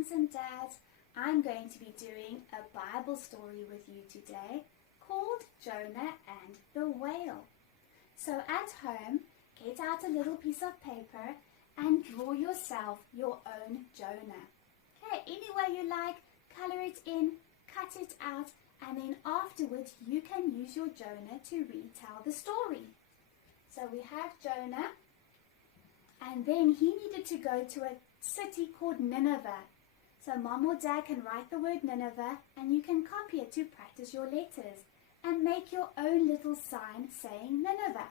mums and dads, I'm going to be doing a Bible story with you today called Jonah and the Whale. So at home, get out a little piece of paper and draw yourself your own Jonah. Okay, any way you like, color it in, cut it out, and then afterwards you can use your Jonah to retell the story. So we have Jonah, and then he needed to go to a city called Nineveh. So mom or dad can write the word Nineveh and you can copy it to practice your letters and make your own little sign saying Nineveh.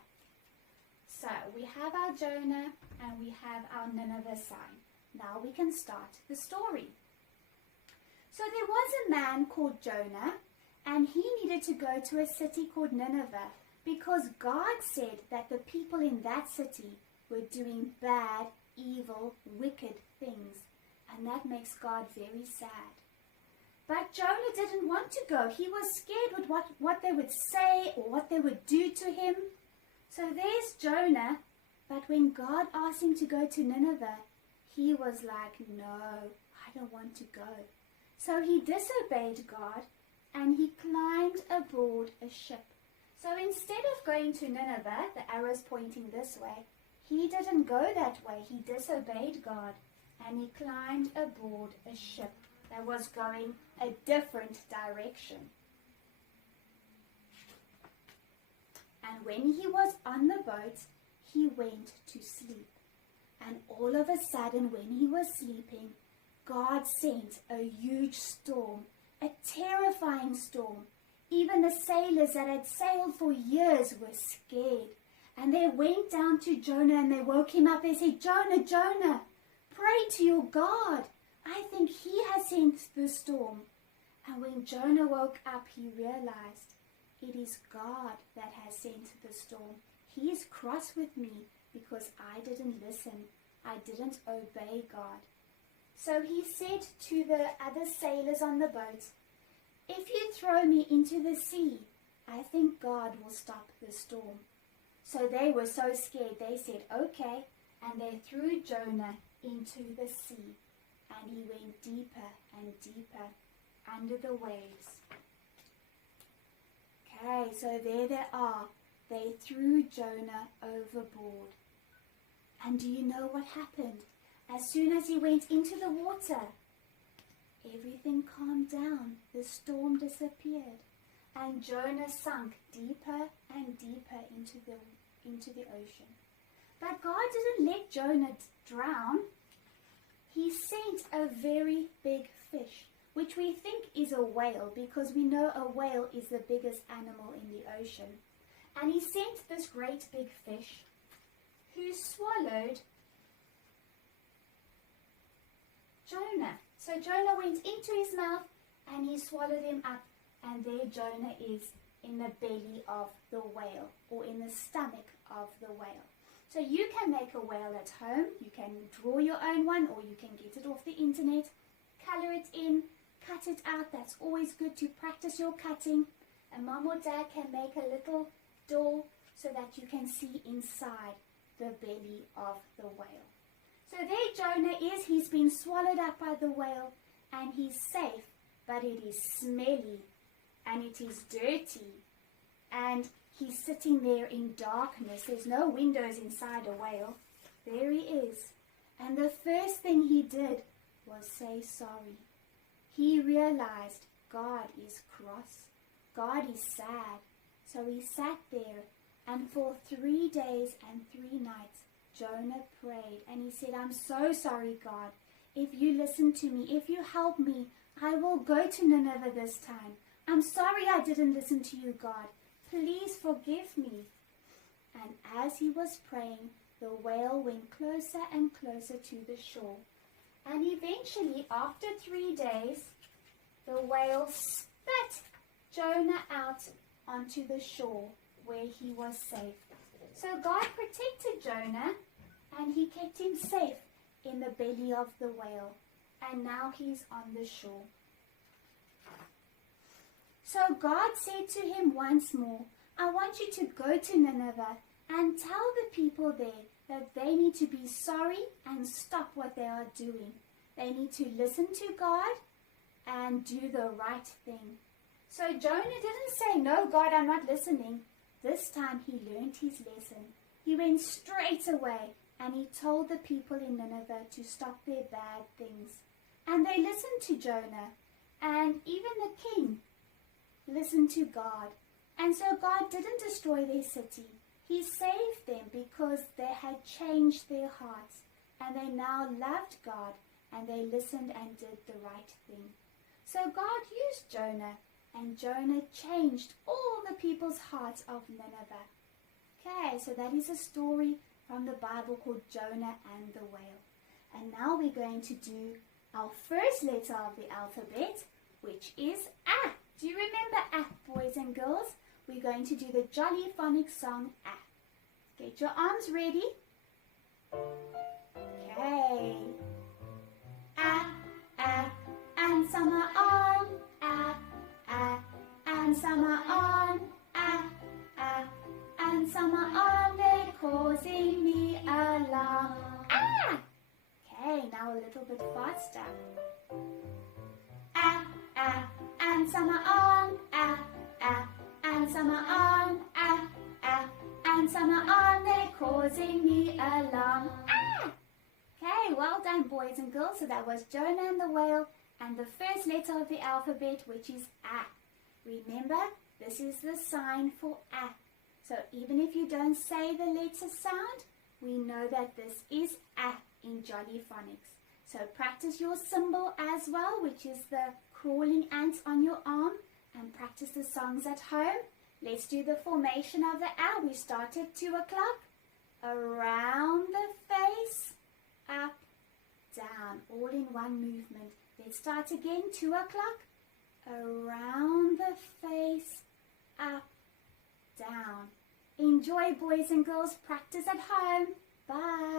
So we have our Jonah and we have our Nineveh sign. Now we can start the story. So there was a man called Jonah, and he needed to go to a city called Nineveh because God said that the people in that city were doing bad, evil, wicked things, and that makes God very sad. But Jonah didn't want to go. He was scared with what they would say or what they would do to him. So there's Jonah, but when God asked him to go to Nineveh, he was like, no, I don't want to go. So he disobeyed God and he climbed aboard a ship. So instead of going to Nineveh, the arrow's pointing this way, he didn't go that way. He disobeyed God and he climbed aboard a ship that was going a different direction. And when he was on the boat, he went to sleep. And all of a sudden, when he was sleeping, God sent a huge storm, a terrifying storm. Even the sailors that had sailed for years were scared. And they went down to Jonah and they woke him up. They said, Jonah, Jonah, pray to your God. I think he has sent the storm. And when Jonah woke up, he realized it is God that has sent the storm. He is cross with me because I didn't listen. I didn't obey God. So he said to the other sailors on the boat, if you throw me into the sea, I think God will stop the storm. So they were so scared, they said, okay, and they threw Jonah into the sea, and he went deeper and deeper under the waves. Okay, so there they are. They threw Jonah overboard. And do you know what happened? As soon as he went into the water, everything calmed down. The storm disappeared. And Jonah sunk deeper and deeper into the ocean. But God didn't let Jonah drown. He sent a very big fish, which we think is a whale because we know a whale is the biggest animal in the ocean. And he sent this great big fish who swallowed Jonah. So Jonah went into his mouth and he swallowed him up, and there Jonah is in the belly of the whale, or in the stomach of the whale. So you can make a whale at home. You can draw your own one, or you can get it off the internet, color it in, cut it out. That's always good to practice your cutting. And mom or dad can make a little door so that you can see inside the belly of the whale. So there Jonah is. He's been swallowed up by the whale and he's safe, but it is smelly and it is dirty and he's sitting there in darkness. There's no windows inside a whale. There he is. And the first thing he did was say sorry. He realized God is cross. God is sad. So he sat there, and for 3 days and 3 nights, Jonah prayed and he said, I'm so sorry, God. If you listen to me, if you help me, I will go to Nineveh this time. I'm sorry I didn't listen to you, God. Please forgive me. And as he was praying, the whale went closer and closer to the shore. And eventually, after 3 days, the whale spat Jonah out onto the shore where he was safe. So God protected Jonah and he kept him safe in the belly of the whale. And now he's on the shore. So God said to him once more, I want you to go to Nineveh and tell the people there that they need to be sorry and stop what they are doing. They need to listen to God and do the right thing. So Jonah didn't say, "No, God, I'm not listening." This time he learned his lesson. He went straight away and he told the people in Nineveh to stop their bad things. And they listened to Jonah, and even the king listened to God. And so God didn't destroy their city. He saved them because they had changed their hearts and they now loved God and they listened and did the right thing. So God used Jonah, and Jonah changed all the people's hearts of Nineveh. Okay, so that is a story from the Bible called Jonah and the whale. And now we're going to do our first letter of the alphabet, which is A. Do you remember A, boys and girls? We're going to do the Jolly Phonics song A. Get your arms ready. Okay. A, and summer on. A, and summer on. A, and summer on. They're causing me alarm. Ah! Okay, now a little bit faster. A, and summer on. A, and summer on. A, and summer on. They're causing me alarm. Ah! Okay, well done, boys and girls. So that was Jonah and the whale and the first letter of the alphabet, which is A. Remember, this is the sign for A. So even if you don't say the letter sound, we know that this is A in Jolly Phonics. So practice your symbol as well, which is the crawling ants on your arm, and practice the songs at home. Let's do the formation of the A. We start at 2 o'clock. Around the face, up, down, all in one movement. Let's start again, 2 o'clock. Around the face, up, down. Enjoy, boys and girls. Practice at home. Bye.